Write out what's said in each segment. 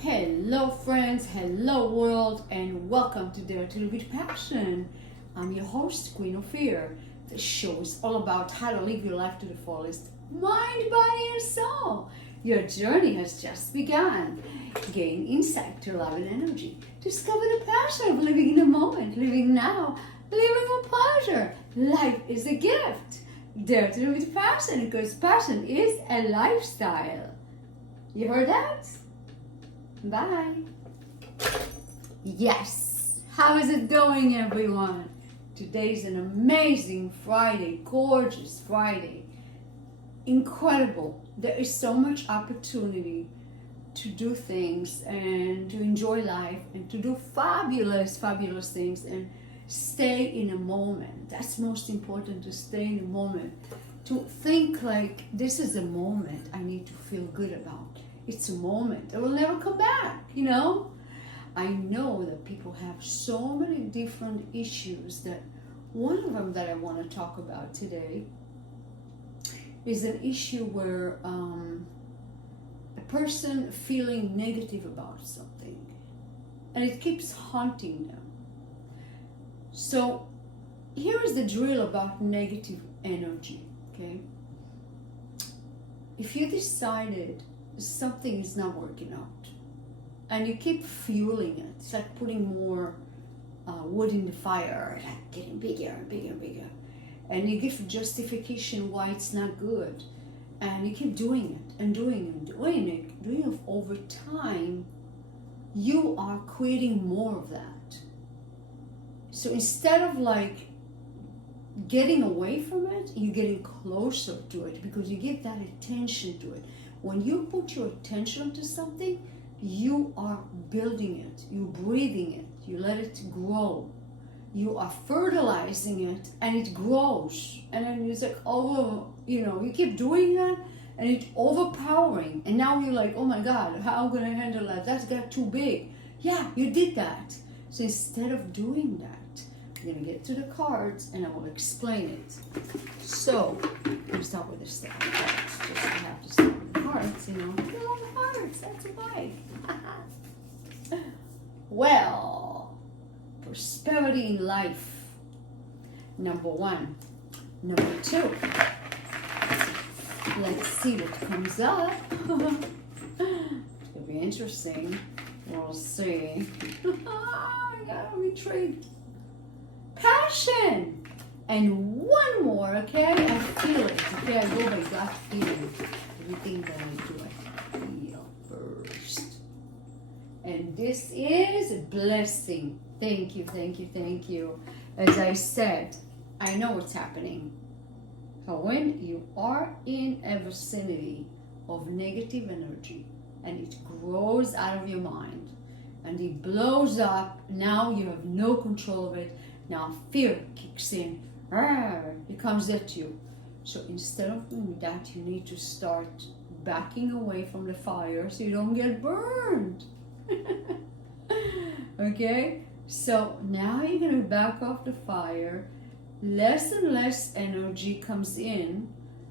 Hello friends, hello world, and welcome to Dare to Live with Passion. I'm your host, Queen Ofir. The show is all about how to live your life to the fullest, mind, body, and soul. Your journey has just begun. Gain insight to love and energy. Discover the passion of living in the moment, living now, living with pleasure. Life is a gift. Dare to live with passion because passion is a lifestyle. You heard that? Bye. Yes. How is it going, everyone? Today's an amazing Friday, gorgeous Friday. Incredible. There is so much opportunity to do things and to enjoy life and to do fabulous things and stay in a moment. That's most important, to stay in a moment. To think like this is a moment I need to feel good about. It's a moment. It will never come back, I know that people have so many different issues that one of them that I want to talk about today is an issue where a person feeling negative about something and it keeps haunting them. So here is the drill about negative energy, okay? If you decided something is not working out and you keep fueling it, it's like putting more wood in the fire, like getting bigger and bigger and bigger, and you give justification why it's not good, and you keep doing it and doing it over time, you are creating more of that. So instead of like getting away from it, you're getting closer to it because you give that attention to it. When you put your attention to something, you are building it, you're breathing it, you let it grow. You are fertilizing it and it grows. And then it's like you keep doing that and it's overpowering. And now you're like, oh my God, how am I gonna handle that? That's got too big. Yeah, you did that. So instead of doing that, I'm gonna get to the cards and I will explain it. So, let me start with the stack of cards. Just I have to start with the cards, Look at all the cards, that's why. Well, prosperity in life. Number one. Number two. Let's see what comes up. It's gonna be interesting. We'll see. I'm intrigued. Passion. And one more, okay? I feel it, okay? I go by gut feeling. Everything that I do, I feel first. And this is a blessing. Thank you, thank you, thank you. As I said, I know what's happening. So when you are in a vicinity of negative energy and it grows out of your mind and it blows up, now you have no control of it. Now fear kicks in. It comes at you. So instead of doing that, you need to start backing away from the fire so you don't get burned. Okay? So now you're going to back off the fire. Less and less energy comes in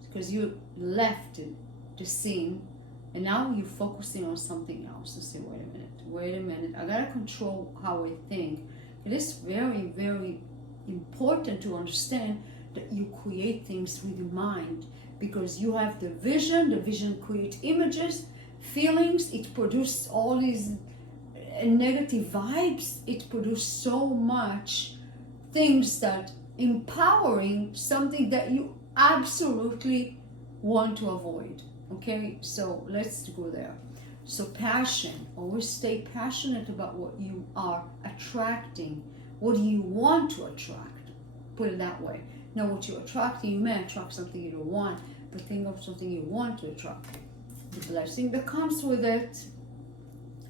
because you left the scene. And now you're focusing on something else. You say, wait a minute. I got to control how I think. It is very, very important to understand that you create things with your mind because you have the vision creates images, feelings, it produces all these negative vibes, it produces so much things that empowering something that you absolutely want to avoid. Okay, so let's go there. So passion, always stay passionate about what you are attracting. What do you want to attract? Put it that way. Now what you're attracting, you may attract something you don't want, but think of something you want to attract. The blessing that comes with it,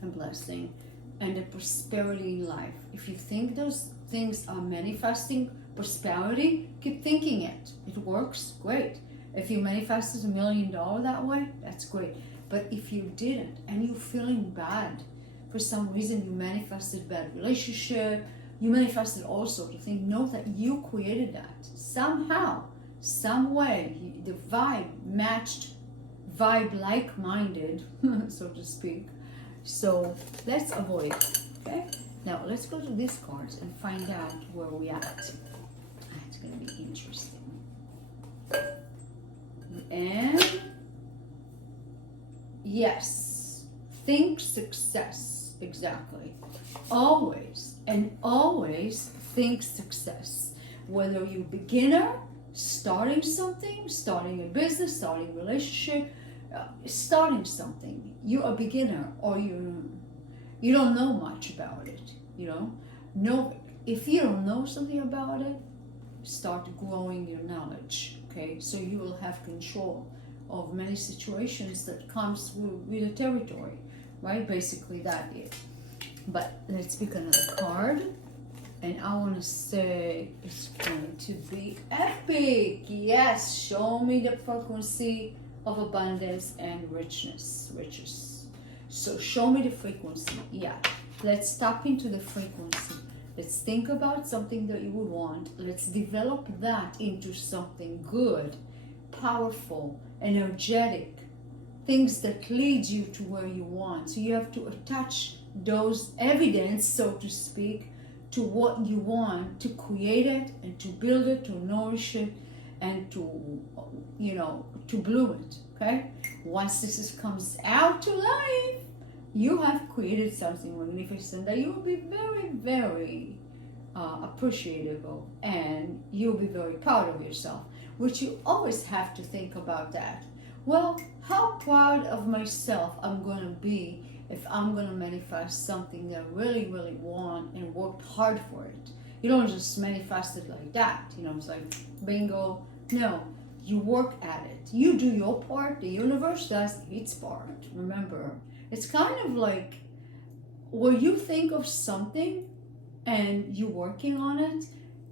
a blessing, and the prosperity in life. If you think those things are manifesting prosperity, keep thinking it. It works, great. If you manifested $1 million that way, that's great. But if you didn't, and you're feeling bad, for some reason you manifested bad relationship, you manifested all sorts of things, know that you created that. Somehow, some way, the vibe matched, vibe like-minded, so to speak, So let's avoid it, okay? Now let's go to these cards and find out where we at. It's going to be interesting. And yes, think success, exactly. Always and always think success. Whether you're beginner, starting something, starting a business, starting a relationship, starting something, you're a beginner or you don't know much about it, no. If you don't know something about it, start growing your knowledge, okay? So you will have control of many situations that comes with the territory, right? Basically that is. But let's pick another card. And I want to say it's going to be epic. Yes, show me the frequency of abundance and riches. So show me the frequency. Yeah, let's tap into the frequency. Let's think about something that you would want. Let's develop that into something good, powerful, energetic, things that lead you to where you want. So you have to attach those evidence, so to speak, to what you want, to create it and to build it, to nourish it, and to bloom it, okay? Once this comes out to life, you have created something magnificent that you will be very, very appreciative of, and you'll be very proud of yourself, which you always have to think about that. Well, how proud of myself I'm going to be if I'm going to manifest something that I really, really want and worked hard for it. You don't just manifest it like that. It's like bingo. No, you work at it. You do your part. The universe does its part. Remember, it's kind of like where you think of something and you're working on it,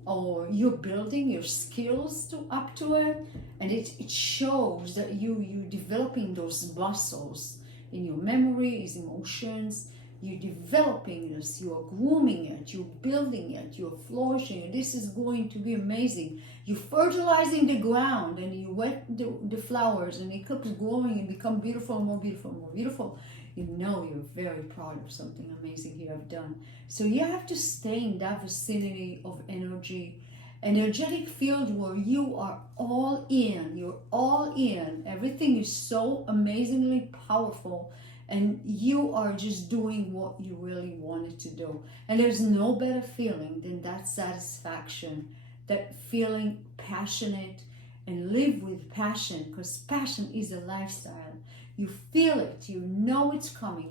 or you're building your skills up to it, and it shows that you developing those muscles in your memories, emotions. You're developing this, you are grooming it, you're building it, you're flourishing it. This is going to be amazing. You're fertilizing the ground and you wet the flowers, and it keeps growing and become beautiful, more beautiful, more beautiful. You're very proud of something amazing you have done. So you have to stay in that vicinity of energetic field where you are all in. You're all in. Everything is so amazingly powerful, and you are just doing what you really wanted to do. And there's no better feeling than that satisfaction, that feeling passionate, and live with passion, because passion is a lifestyle. You feel it, you know it's coming,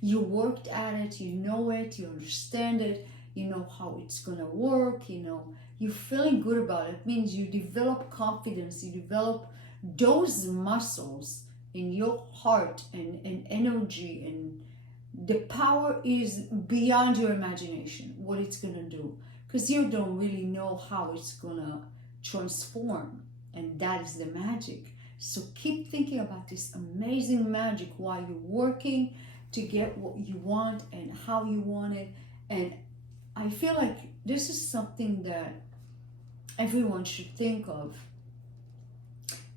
you worked at it, you know it, you understand it, you know how it's gonna work, you're feeling good about it. It means you develop confidence, you develop those muscles in your heart and energy, and the power is beyond your imagination, what it's gonna do, because you don't really know how it's gonna transform, and that is the magic. So keep thinking about this amazing magic while you're working to get what you want and how you want it. And I feel like this is something that everyone should think of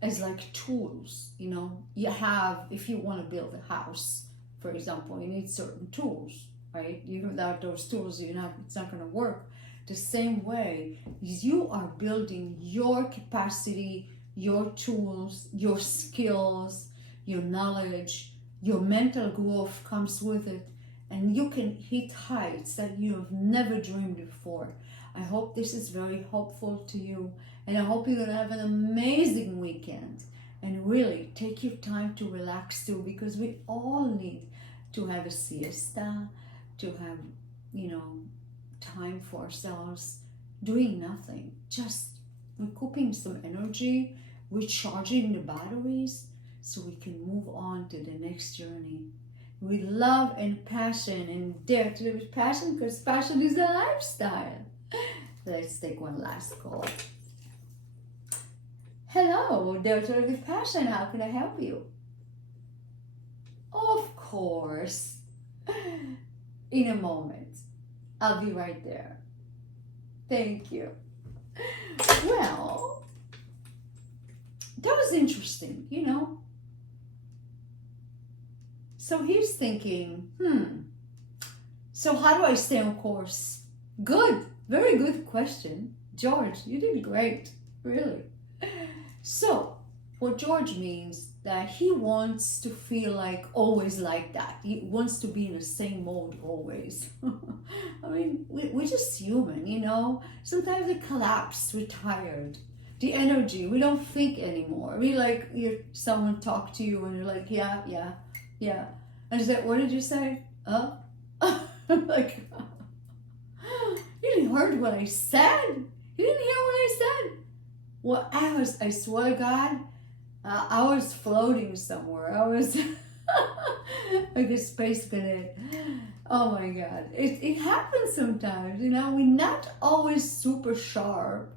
as like tools. You have, if you want to build a house, for example, you need certain tools, right? Without those tools, it's not going to work. The same way, you are building your capacity, your tools, your skills, your knowledge, your mental growth comes with it, and you can hit heights that you have never dreamed before. I hope this is very helpful to you, and I hope you're going to have an amazing weekend, and really take your time to relax too, because we all need to have a siesta, to have, time for ourselves, doing nothing, just recouping some energy, recharging the batteries, so we can move on to the next journey with love and passion, and dare to live with passion, because passion is a lifestyle. Let's take one last call. Hello, dare to live with passion. How can I help you? Of course. In a moment. I'll be right there. Thank you. Well, that was interesting, So he's thinking, so how do I stay on course? Good, very good question. George, you did great, really. So, what George means that he wants to feel like always like that. He wants to be in the same mode always. I mean, we're just human, you know? Sometimes we collapse, we're tired. The energy, we don't think anymore. We like, someone talk to you and you're like, yeah. And you say, what did you say? Like, you didn't heard what I said? You didn't hear what I said? Well, I swear to God, I was floating somewhere. I was like a space cadet. Oh my God. It happens sometimes, you know. We're not always super sharp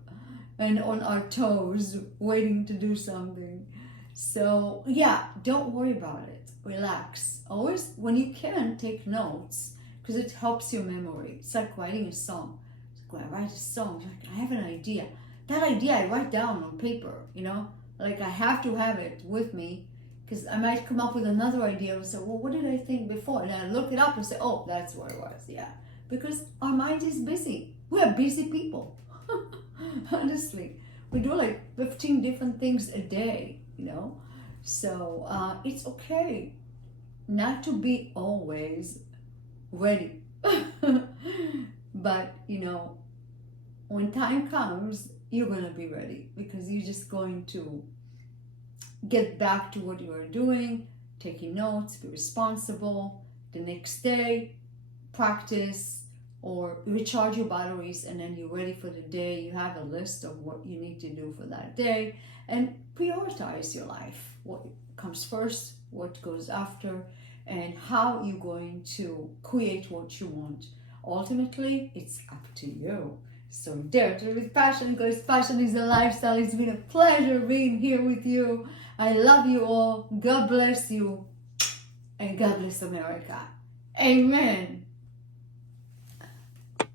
and on our toes waiting to do something. So, yeah, don't worry about it. Relax. Always, when you can, take notes because it helps your memory. It's like writing a song. It's like, when I write a song, like, I have an idea. That idea I write down on paper, you know? Like I have to have it with me because I might come up with another idea and say, well, what did I think before? And I look it up and say, oh, that's what it was. Yeah. Because our mind is busy. We are busy people. Honestly. We do like 15 different things a day, you know? So it's okay not to be always ready. But, you know, when time comes, you're going to be ready because you're just going to get back to what you are doing, taking notes, be responsible. The next day, practice or recharge your batteries, and then you're ready for the day. You have a list of what you need to do for that day and prioritize your life. What comes first, what goes after, and how you're going to create what you want. Ultimately, it's up to you. So dare to with passion, because passion is a lifestyle. It's been a pleasure being here with you. I love you all. God bless you. And God bless America. Amen.